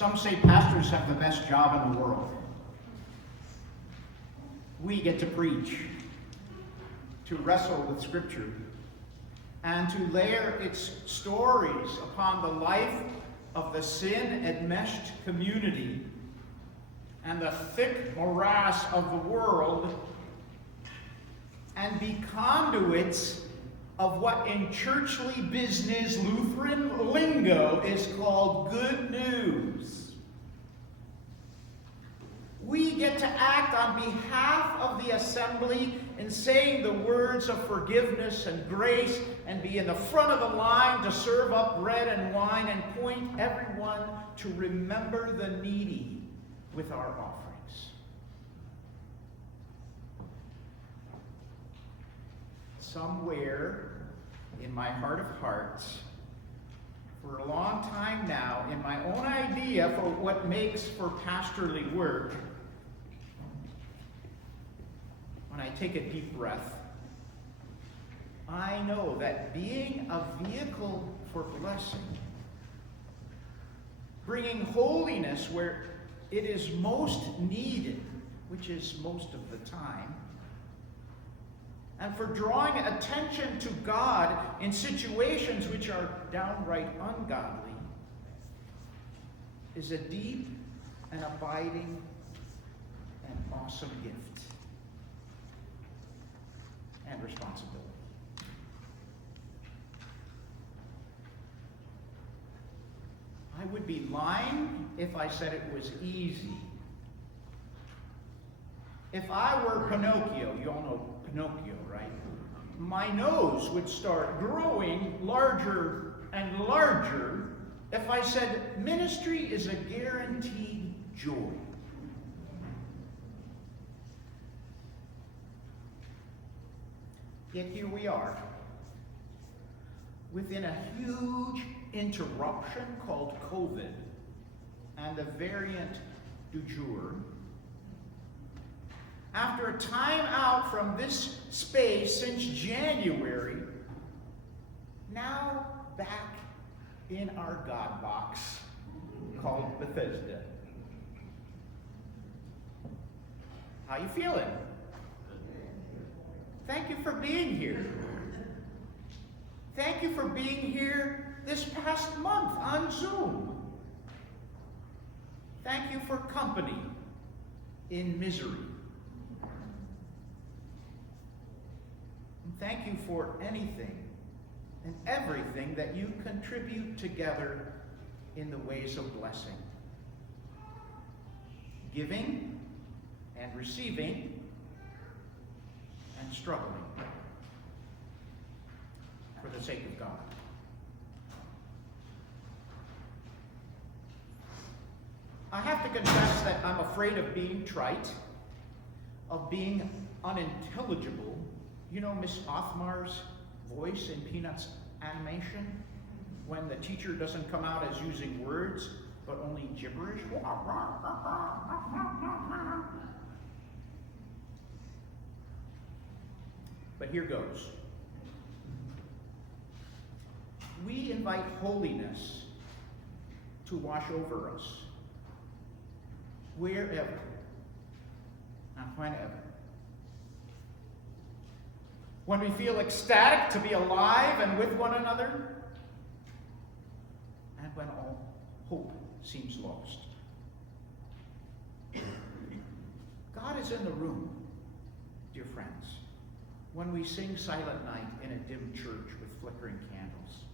Some say pastors have the best job in the world. We get to preach, to wrestle with Scripture, and to layer its stories upon the life of the sin-enmeshed community and the thick morass of the world, and be conduits of what in churchly business Lutheran lingo is called good news. We get to act on behalf of the assembly in saying the words of forgiveness and grace, and be in the front of the line to serve up bread and wine and point everyone to remember the needy with our offerings. Somewhere in my heart of hearts, for a long time now, in my own idea for what makes for pastorly work, when I take a deep breath, I know that being a vehicle for blessing, bringing holiness where it is most needed, which is most of the time, and for drawing attention to God in situations which are downright ungodly, is a deep and abiding and awesome gift and responsibility. I would be lying if I said it was easy. If I were Pinocchio, you all know Pinocchio, right? My nose would start growing larger and larger if I said ministry is a guaranteed joy. Yet here we are, within a huge interruption called COVID and the variant du jour. After a time out from this space since January, now back in our God box called Bethesda. How you feeling? Thank you for being here. Thank you for being here this past month on Zoom. Thank you for company in misery. And thank you for anything and everything that you contribute together in the ways of blessing. Giving and receiving and struggling for the sake of God. I have to confess that I'm afraid of being trite, of being unintelligible. You know Miss Othmar's voice in Peanuts animation? When the teacher doesn't come out as using words, but only gibberish? But here goes. We invite holiness to wash over us, wherever and whenever. When we feel ecstatic to be alive and with one another, and when all hope seems lost. God is in the room, dear friends, when we sing Silent Night in a dim church with flickering candles.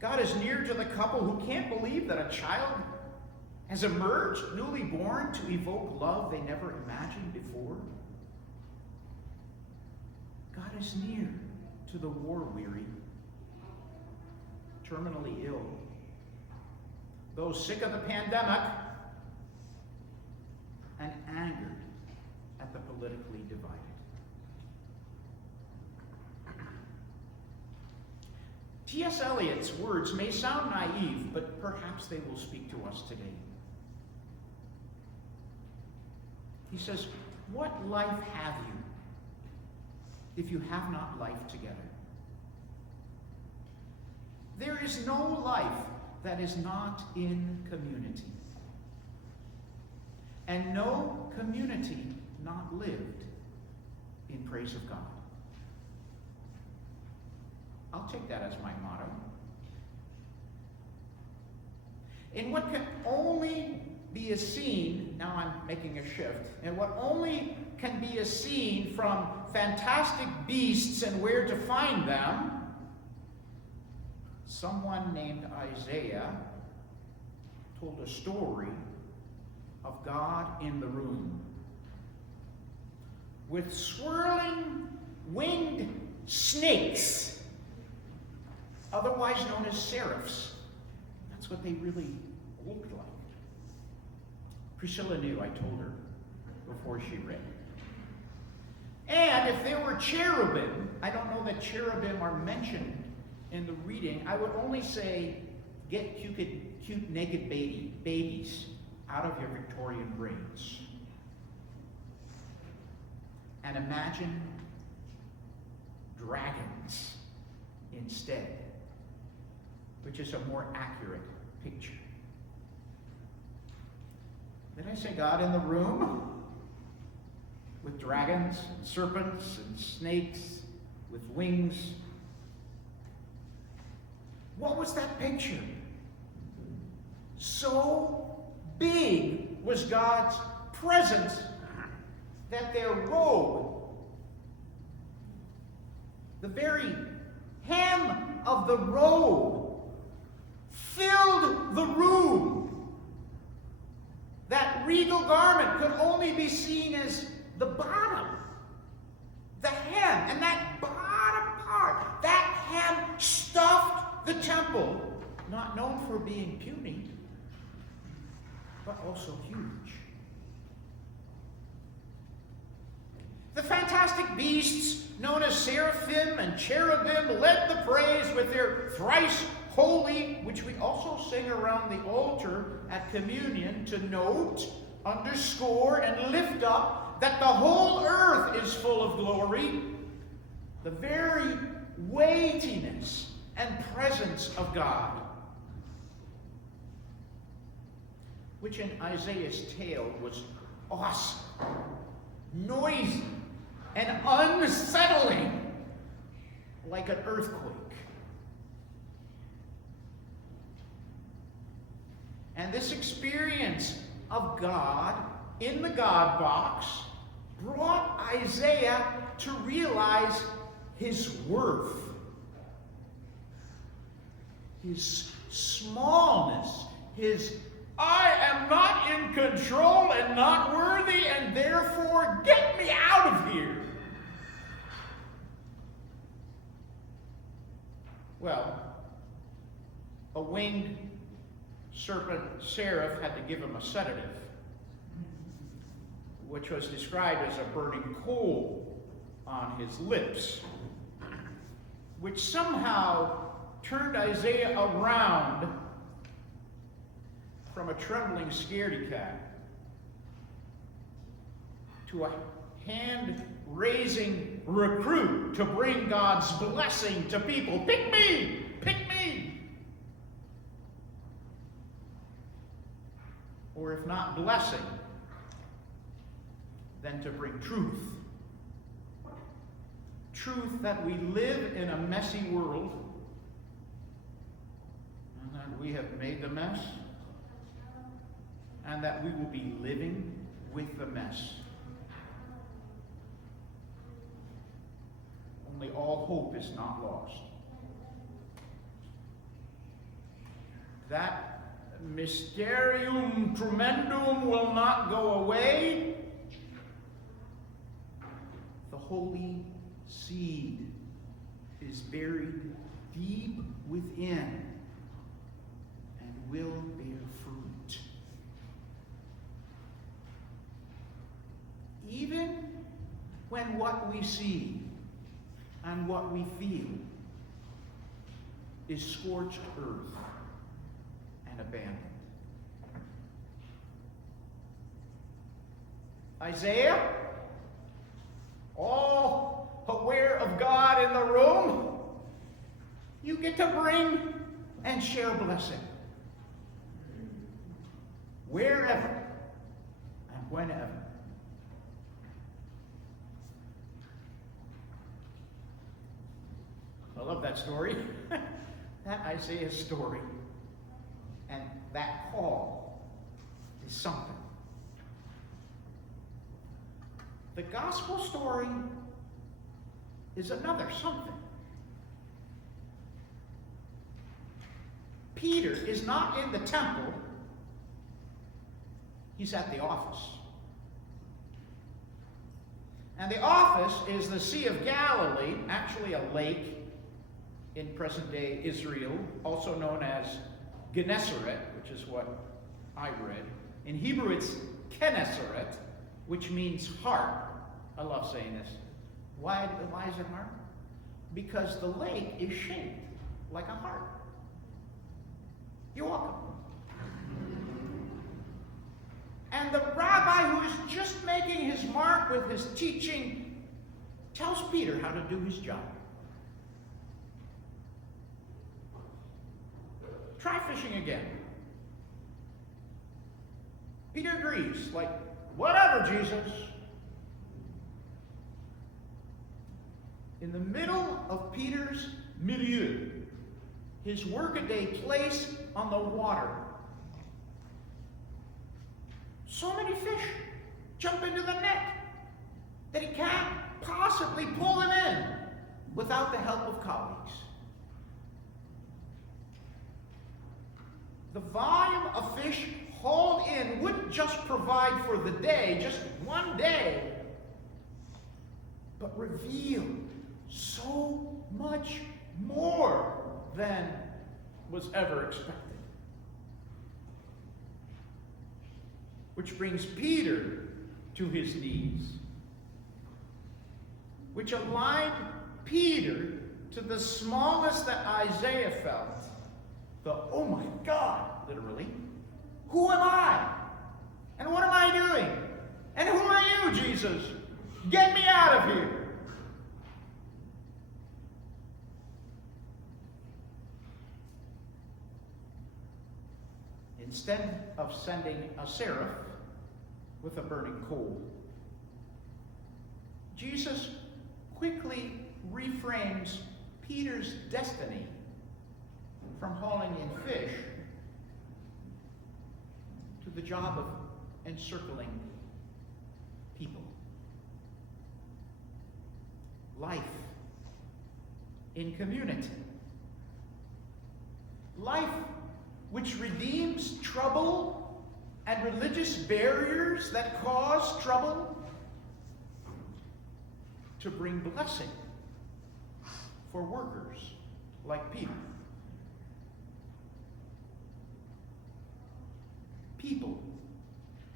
God is near to the couple who can't believe that a child has emerged, newly born, to evoke love they never imagined before. God is near to the war-weary, terminally ill, those sick of the pandemic, and angered at the politically divided. T.S. Eliot's words may sound naive, but perhaps they will speak to us today. He says, "What life have you if you have not life together? There is no life that is not in community, and no community not lived in praise of God. I'll take that as my motto. In what can only be a scene, now I'm making a shift, and what only can be a scene from Fantastic Beasts and Where to Find Them, someone named Isaiah told a story of God in the room, with swirling winged snakes, otherwise known as seraphs. That's what they really looked like. Priscilla knew, I told her before she read. And if there were cherubim, I don't know that cherubim are mentioned in the reading, I would only say, get cute naked babies out of your Victorian brains. And imagine dragons instead, which is a more accurate picture. Did I say God in the room? With dragons, and serpents, and snakes, with wings. What was that picture? So big was God's presence that their robe, the very hem of the robe, filled the room. That regal garment could only be seen as the bottom, the hem, and that bottom part, that hem stuffed the temple, not known for being puny, but also huge. The fantastic beasts, known as seraphim and cherubim, led the praise with their thrice holy, which we also sing around the altar at communion to note, underscore, and lift up that the whole earth is full of glory, the very weightiness and presence of God, which in Isaiah's tale was awesome, noisy, and unsettling, like an earthquake. And this experience of God in the God box brought Isaiah to realize his worth, his smallness, his I am not in control and not worthy, and therefore get me out of here. Well, a winged serpent seraph had to give him a sedative, which was described as a burning coal on his lips, which somehow turned Isaiah around from a trembling scaredy cat to a hand-raising recruit to bring God's blessing to people. Pick me! Pick me! Or if not blessing, then to bring truth. Truth that we live in a messy world, and that we have made the mess, and that we will be living with the mess. Only all hope is not lost. That mysterium tremendum will not go away. The holy seed is buried deep within and will bear fruit. Even when what we see and what we feel is scorched earth and abandoned. Isaiah, all aware of God in the room, you get to bring and share blessing. wherever and whenever. I love that story. That Isaiah story. And that call is something. The gospel story is another something. Peter is not in the temple. He's at the office. And the office is the Sea of Galilee, actually a lake in present-day Israel, also known as Gennesaret, which is what I read. In Hebrew, it's Kenneseret, which means heart. I love saying this. Why is it heart? Because the lake is shaped like a heart. You're welcome. And the rabbi who is just making his mark with his teaching tells Peter how to do his job. Try fishing again. Peter agrees, like, whatever, Jesus. In the middle of Peter's milieu, his workaday place on the water, so many fish jump into the net that he can't possibly pull them in without the help of colleagues. The volume of fish hauled in wouldn't just provide for the day, just one day, but reveal so much more than was ever expected. Which brings Peter to his knees, which aligned Peter to the smallness that Isaiah felt. The, oh my God, literally. Who am I? And what am I doing? And who are you, Jesus? Get me out of here. Instead of sending a seraph with a burning coal, Jesus quickly reframes Peter's destiny from hauling in fish to the job of encircling people. Life in community. Life which redeems trouble and religious barriers that cause trouble to bring blessing for workers like Peter. People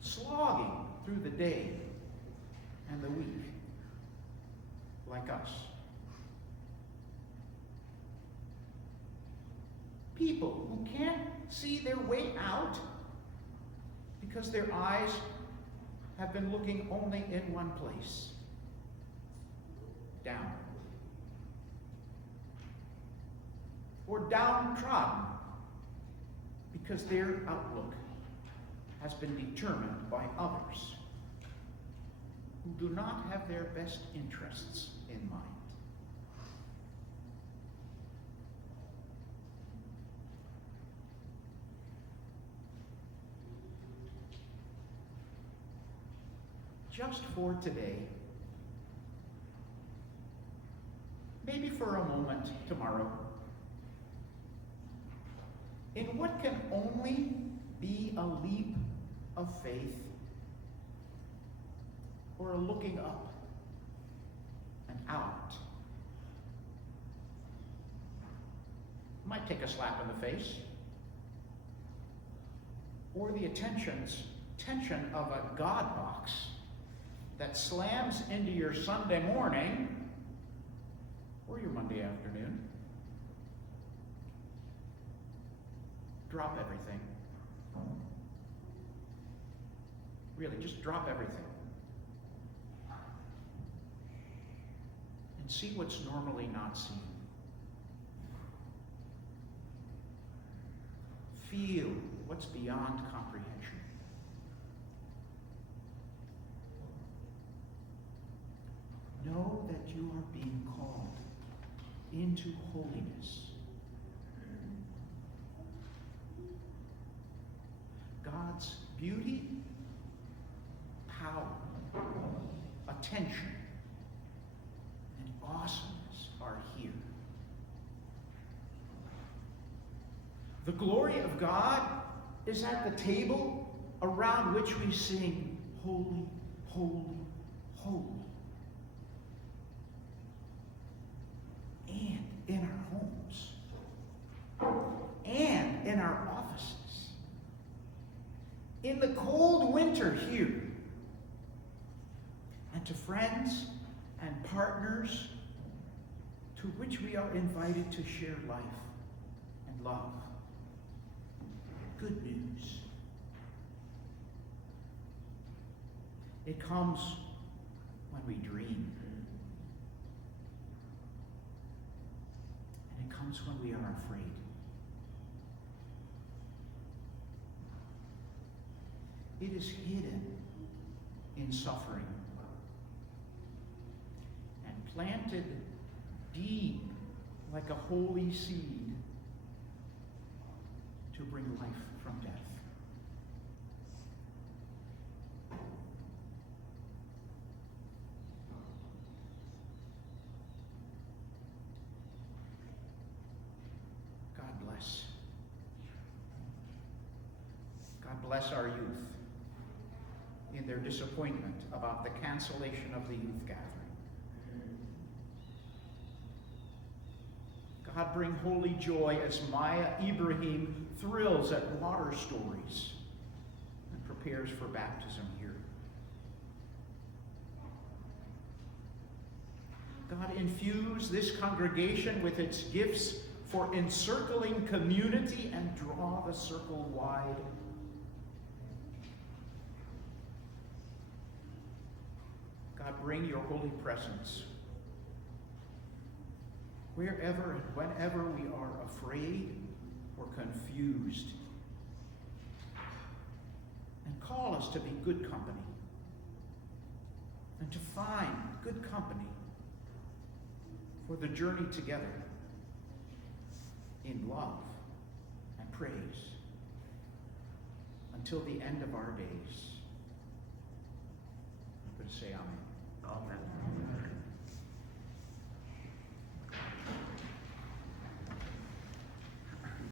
slogging through the day and the week like us. People who can't see their way out because their eyes have been looking only in one place, down. Or downtrodden because their outlook has been determined by others who do not have their best interests in mind. Just for today, maybe for a moment tomorrow, in what can only be a leap of faith or a looking up and out. Might take a slap in the face, or the tension of a God box that slams into your Sunday morning or your Monday afternoon. Drop everything. Really, just drop everything. And see what's normally not seen. Feel what's beyond comprehension. being called into holiness. God's beauty, power, attention, and awesomeness are here. The glory of God is at the table around which we sing, Holy, Holy, Holy. And in our homes, and in our offices, in the cold winter here, and to friends and partners to which we are invited to share life and love. Good news. It comes when we dream. And it comes when we are afraid. It is hidden in suffering and planted deep like a holy seed to bring life from death. God bless. God bless our youth in their disappointment about the cancellation of the youth gathering. God bring holy joy as Maya Ibrahim thrills at water stories and prepares for baptism here. God infuse this congregation with its gifts for encircling community and draw the circle wide. God, bring your holy presence wherever and whenever we are afraid or confused. And call us to be good company and to find good company for the journey together in love and praise until the end of our days. I'm going to say amen. Amen.